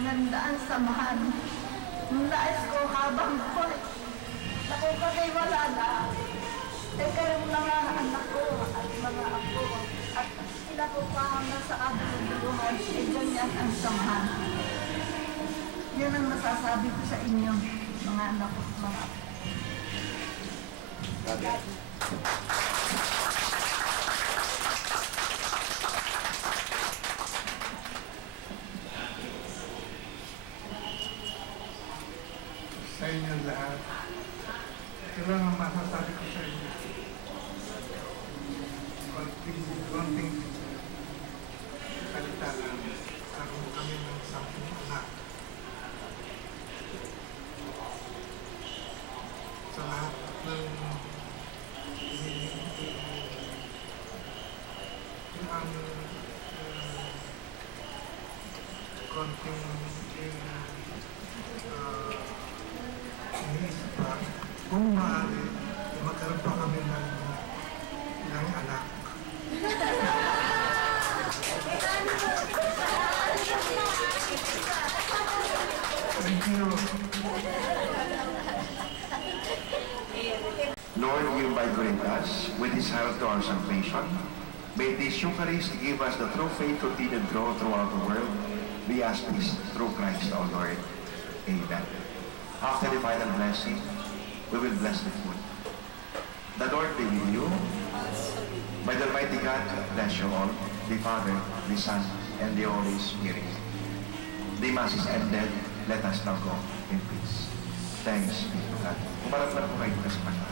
maganda ang samahan. Nais ko habang ko nakukagay-wala na. Kayong mga anak ko at mga apo at sila ko pa hanggang sa ating buhay, ganyan ang samahan. Yan ang masasabi ko sa inyo, mga anak ko, mga apo. Sa inyong lahat, ito lang ang masasabi ko sa inyo. Konting salita lang, karoon kami ng 10 anak. Sa lahat ng ang konting iniisip pa, kung maaari, magkaroon pa kami ng anak. Thank you. Lord, you invite us with this help to our salvation. May this Eucharist give us the true faith to feed and grow throughout the world. We ask this through Christ our Lord. Amen. After the final blessing, we will bless the food. The Lord be with you. May the Almighty God bless you all, the Father, the Son, and the Holy Spirit. The Mass is ended. Let us now go in peace. Thanks be to God. Umarap na po kayo sa Panginoon.